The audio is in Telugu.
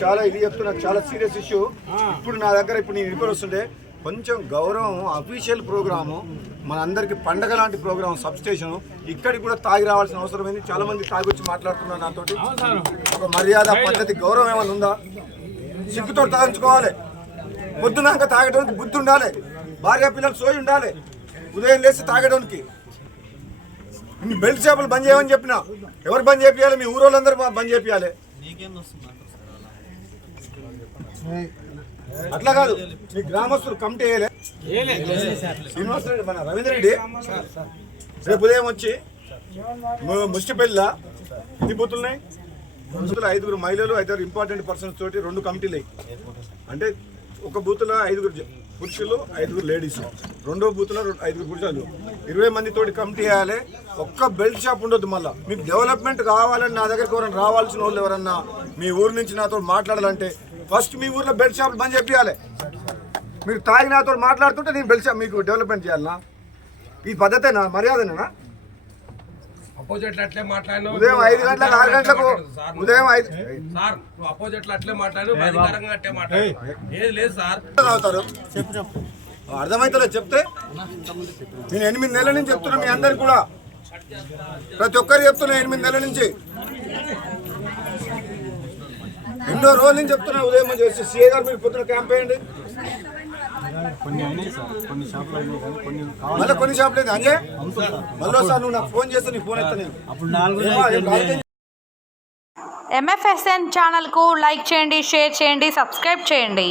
చాలా ఇది చెప్తున్నా చాలా సీరియస్ ఇష్యూ. ఇప్పుడు నా దగ్గర ఇప్పుడు నేను ఇంటికి వస్తుంటే కొంచెం గౌరవం అఫీషియల్ ప్రోగ్రాము మన అందరికి పండగ లాంటి ప్రోగ్రామ్ సబ్ స్టేషన్ ఇక్కడికి కూడా తాగి రావాల్సిన అవసరం ఏంది? చాలా మంది తాగి వచ్చి మాట్లాడుతున్నారు నాతోటి. ఒక మర్యాద పద్ధతి గౌరవం ఏమైనా ఉందా? సిగ్గుతో తాగించుకోవాలి. పొద్దునాక తాగడానికి బుద్ధి ఉండాలి. భార్య పిల్లలు సోయి ఉండాలి. ఉదయం లేచి తాగడానికి మీ బెల్ట్ షాపులు బంద్ చేయమని చెప్పిన. ఎవరు బంద్ చేయాలి మీ ఊరోళ్ళందరూ బంద్ చేయాలి అట్లా కాదు. మీ గ్రామస్తులు కమిటీ వేయలే. శ్రీనివాస రెడ్డి మన రవీంద్ర రెడ్డి రేపు ఉదయం వచ్చి ము- ముష్టిపల్లిలో ఎన్ని బూతులున్నాయి ఐదుగురు మహిళలు ఐదారు ఇంపార్టెంట్ పర్సన్స్ తోటి రెండు కమిటీలు అంటే ఒక బూత్లో ఐదుగురు పురుషులు ఐదుగురు లేడీస్. రెండో బూత్లో ఐదుగురు పురుషులు. ఇరవై మంది తోటి కమిటీ వేయాలి ఒక్క బెల్ట్ షాప్ ఉండొద్దు మళ్ళా. మీకు డెవలప్మెంట్ కావాలని నా దగ్గరికి ఎవరైనా రావాల్సిన వాళ్ళు ఎవరన్నా మీ ఊరు నుంచి నాతో మాట్లాడాలంటే ఫస్ట్ మీ ఊర్లో బెల్ట్ షాప్ బంద్ చేపియాలి మీరు తాగి నాతో మాట్లాడుతుంటే నేను బెల్ట్ షాప్ మీకు డెవలప్మెంట్ చేయాలనా? ఈ పద్ధతేనా? మర్యాదనేనా? అపోజిట్ అట్లే మాట్లాడినావు. ఉదయం ఐదు గంటలకు ఆరు గంటలకు ఉదయం ఐదు సార్ నువ్వు అపోజిట్ అట్లే మాట్లాడు అధికారంగా అట్లే మాట్లాడు. ఏది లేదు సార్. తాగుతారు? అర్థమైతే చెప్తే. నేను ఎనిమిది నెలల నుంచి చెప్తున్నా మీ అందరికి కూడా. ప్రతి ఒక్కరు చెప్తున్నా ఎనిమిది నెలల నుంచి. ఎన్నో రోజుల నుంచి చెప్తున్నా ఉదయం చేసి సీఏ గారు మీరు పొద్దున క్యాంప్ వేయండి. కొన్ని అయినాయి సార్. కొన్ని షాపులు అయినాయి కానీ కొన్ని కావాలి మళ్ళీ కొన్ని షాపులు అంజయ్ మళ్ళీ సార్ నువ్వు నాకు ఫోన్ చేస్తే నీ ఫోన్ అప్పుడు నాలుగు ఎంఎఫ్ఎస్ఎన్ ఛానల్కు లైక్ చేయండి షేర్ చేయండి సబ్స్క్రైబ్ చేయండి.